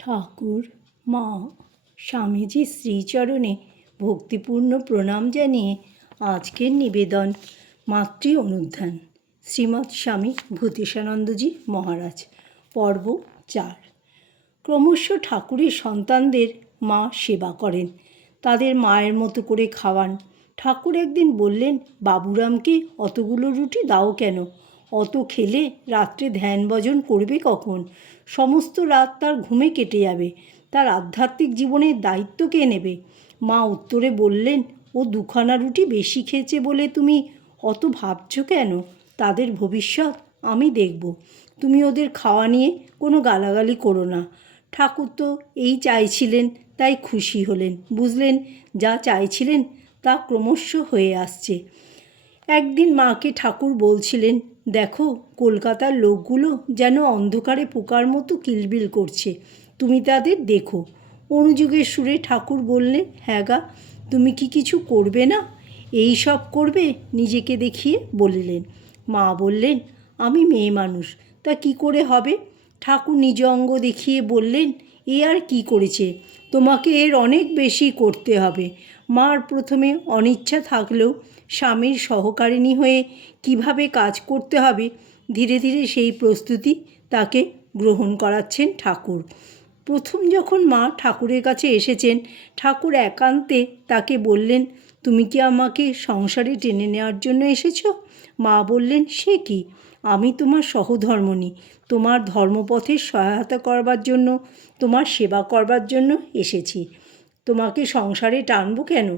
ঠাকুর, মা স্বামীজির শ্রীচরণে ভক্তিপূর্ণ প্রণাম জানিয়ে আজকের নিবেদন, মাতৃ অনুধ্যান, শ্রীমৎ স্বামী ভূতেশানন্দজি মহারাজ, পর্ব চার। ক্রমশ ঠাকুরের সন্তানদের মা সেবা করেন, তাদের মায়ের মতো করে খাওয়ান। ঠাকুর একদিন বললেন, বাবুরামকে অতগুলো রুটি দাও কেন? অত খেলে রাত্রে ধ্যান ভজন করবে কখন? সমস্ত রাত তার ঘুমে কেটে যাবে। তার আধ্যাত্মিক জীবনের দায়িত্ব কে নেবে? মা উত্তরে বললেন, ও দুখানা রুটি বেশি খেয়েছে বলে তুমি অত ভাবছ কেন? তাদের ভবিষ্যৎ আমি দেখব। তুমি ওদের খাওয়া নিয়ে কোনো গালাগালি করো না ঠাকুর তো এই চাইছিলেন, তাই খুশি হলেন। বুঝলেন, যা চাইছিলেন তা ক্রমশ হয়ে আসছে। একদিন মাকে ঠাকুর বলছিলেন দেখো, কলকাতার লোকগুলো যেন অন্ধকারে পোকার মতো কিলবিল করছে। তুমি তাদের দেখো। অনুযুগের সুরে ঠাকুর বললেন হ্যাঁ গা, তুমি কি কিছু করবে না? এই সব করবে? নিজেকে দেখিয়ে বললেন। মা বললেন, আমি মেয়ে মানুষ, তা কি করে হবে? ঠাকুর নিজ অঙ্গ দেখিয়ে বললেন, এ আর কি করেছে? তোমাকে এর অনেক বেশি করতে হবে। মার প্রথমে অনিচ্ছা থাকলেও স্বামীর সহকারিণী হয়ে কীভাবে কাজ করতে হবে, ধীরে ধীরে সেই প্রস্তুতি তাকে গ্রহণ করাচ্ছেন ঠাকুর। প্রথম যখন মা ঠাকুরের কাছে এসেছেন, ঠাকুর একান্তে তাকে বললেন, তুমি কি আমাকে সংসারে টেনে নেওয়ার জন্য এসেছ? মা বললেন, সে কি? আমি তোমার সহধর্মণী। তোমার ধর্মপথের সহায়তা করবার জন্য, তোমার সেবা করবার জন্য এসেছি। তোমাকে সংসারে টানবো কেন?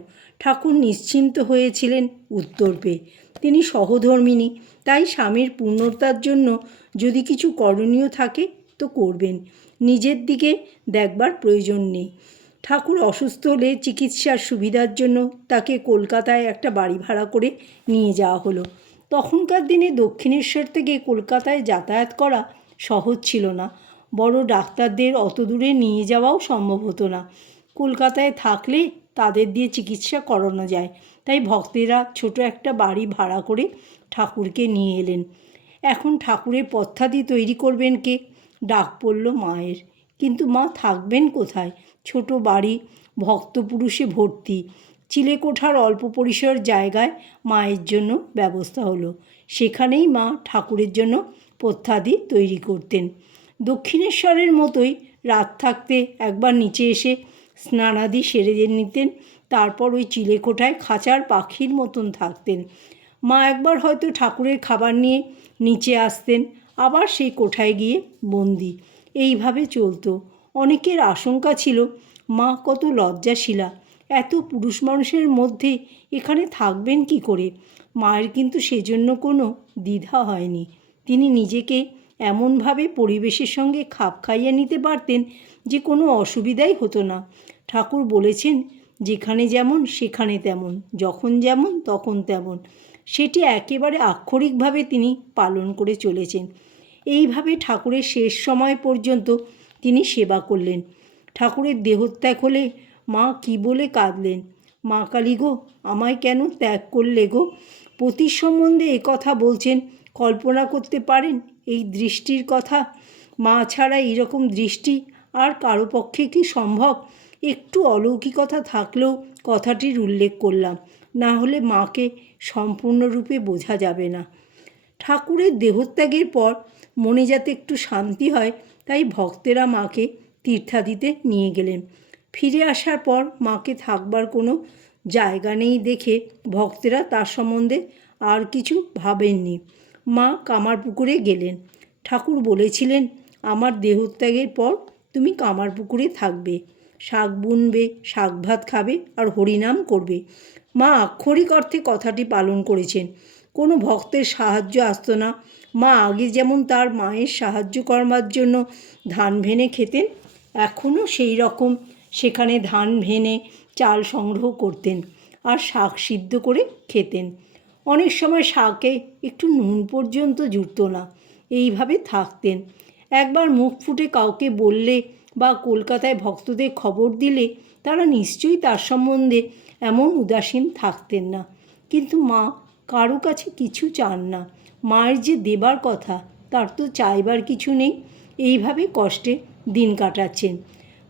ঠাকুর নিশ্চিন্ত হয়েছিলেন উত্তর পেয়ে। তিনি সহধর্মিনী তাই স্বামীর পূর্ণতার জন্য যদি কিছু করণীয় থাকে তো করবেন। নিজের দিকে দেখবার প্রয়োজন নেই। ঠাকুর অসুস্থ হলে চিকিৎসার সুবিধার জন্য তাকে কলকাতায় একটা বাড়ি ভাড়া করে নিয়ে যাওয়া হলো। তখনকার দিনে দক্ষিণেশ্বর থেকে কলকাতায় যাতায়াত করা সহজ ছিল না। বড় ডাক্তারদের অত দূরে নিয়ে যাওয়াও সম্ভব হতো না। কলকাতায় থাকলে তাদের দিয়ে চিকিৎসা করানো যায়। তাই ভক্তেরা ছোট একটা বাড়ি ভাড়া করে ঠাকুরকে নিয়ে এলেন। এখন ঠাকুরের পথ্যাদি তৈরি করবেন কে? ডাক পড়ল মায়ের। কিন্তু মা থাকবেন কোথায়? ছোট বাড়ি ভক্তপুরুষে ভর্তি। চিলেকোঠার অল্প পরিসর জায়গায় মায়ের জন্য ব্যবস্থা হলো। সেখানেই মা ঠাকুরের জন্য পথ্যাদি তৈরি করতেন। দক্ষিণেশ্বরের মতোই রাত থাকতে একবার নিচে এসে স্নানাদি সেরে নিতেন। তারপর ওই চিলেকোঠায় খাঁচার পাখির মতন থাকতেন। মা একবার হয়তো ঠাকুরের খাবার নিয়ে নিচে আসতেন, আবার সেই কোঠায় গিয়ে বন্দি। এইভাবে চলতো। অনেকের আশঙ্কা ছিল, মা, কত লজ্জাশীলা! এত পুরুষ মানুষের মধ্যে এখানে থাকবেন কি করে? মায়ের কিন্তু সেজন্য কোনো দ্বিধা হয়নি। তিনি নিজেকে এমনভাবে পরিবেশের সঙ্গে খাপ খাইয়ে নিতে পারতেন যে কোনো অসুবিধাই হতো না। ঠাকুর বলেছেন, যেখানে যেমন, সেখানে তেমন, যখন যেমন, তখন তেমন। সেটি একেবারে আক্ষরিকভাবে তিনি পালন করে চলেছেন। এইভাবে ঠাকুরের শেষ সময় পর্যন্ত তিনি সেবা করলেন। ঠাকুরের দেহত্যাগ হলে মা কি বলে কাঁদলেন, মা কালী গো আমায় কেন ত্যাগ করলে গো? পতির সম্বন্ধে কথা বলছেন কল্পনা করতে পারেন? এই দৃষ্টির কথা? মা ছাড়া এইরকম দৃষ্টি আর কারও পক্ষে কি সম্ভব? একটু অলৌকিকতা থাকলেও কথাটির উল্লেখ করলাম। না হলে মাকে সম্পূর্ণরূপে বোঝা যাবে না। ঠাকুরের দেহত্যাগের পর মনে যাতে একটু শান্তি হয়, তাই ভক্তেরা মাকে তীর্থাদিতে নিয়ে গেলেন। ফিরে আসার পর মাকে থাকবার কোনো জায়গা নেই দেখে ভক্তেরা তার সম্বন্ধে আর কিছু ভাবেননি। মা কামারপুকুরে গেলেন। ঠাকুর বলেছিলেন, আমার দেহত্যাগের পর তুমি কামারপুকুরে থাকবে। শাক বুনবে, শাক ভাত খাবে আর হরিনাম করবে। মা আক্ষরিক অর্থে কথাটি পালন করেছেন। কোনো ভক্তের সাহায্য আসতো না। মা আগে যেমন তার মায়ের সাহায্য করবার জন্য ধান ভেনে খেতেন, এখনও সেই রকম। সেখানে ধান ভেনে চাল সংগ্রহ করতেন আর শাক সিদ্ধ করে খেতেন। অনেক সময় শাকে একটু নুন পর্যন্ত জুটত না। এইভাবে থাকতেন। একবার মুখ ফুটে কাউকে বললে বা কলকাতায় ভক্তদের খবর দিলে তারা নিশ্চয়ই তার সম্বন্ধে এমন উদাসীন থাকতেন না। কিন্তু মা কারও কাছে কিছু চান না। মায়ের যে দেবার কথা, তার তো চাইবার কিছু নেই। এইভাবে কষ্টে দিন কাটাচ্ছেন।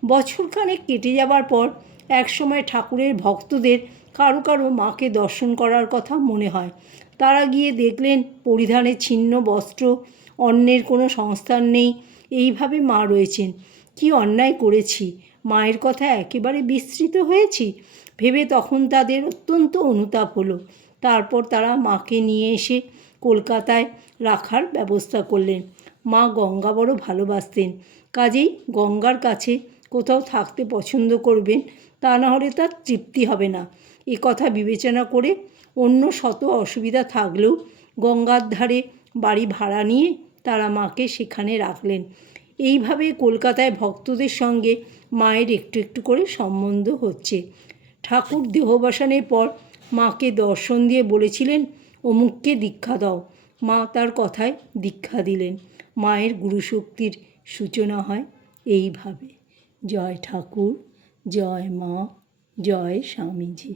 বছরখানেক কেটে যাবার পর একসময় ঠাকুরের ভক্তদের কারও কারও মাকে দর্শন করার কথা মনে হয়। তারা গিয়ে দেখলেন পরিধানে ছিন্ন, বস্ত্র অন্যের কোনো সংস্থান নেই। এইভাবে মা রয়েছেন। কি অন্যায় করেছি? মায়ের কথা একেবারে বিস্তৃত হয়েছি? ভেবে তখন তাদের অত্যন্ত অনুতাপ হলো। তারপর তারা মাকে নিয়ে এসে কলকাতায় রাখার ব্যবস্থা করলেন। মা গঙ্গা বড় ভালোবাসতেন। কাজেই গঙ্গার কাছে কোথাও থাকতে পছন্দ করবেন, তা না হলে তার তৃপ্তি হবে না। এ কথা বিবেচনা করে অন্য শত অসুবিধা থাকলেও গঙ্গার ধারে বাড়ি ভাড়া নিয়ে তারা মাকে সেখানে রাখলেন। এইভাবে কলকাতায় ভক্তদের সঙ্গে মায়ের একটু একটু করে সম্বন্ধ হচ্ছে। ঠাকুর দেহবসানের পর মাকে দর্শন দিয়ে বলেছিলেন, অমুককে দীক্ষা দাও। মা তার কথায় দীক্ষা দিলেন। মায়ের গুরুশক্তির সূচনা হয় এইভাবে। জয় ঠাকুর, জয় মা, জয় স্বামীজি।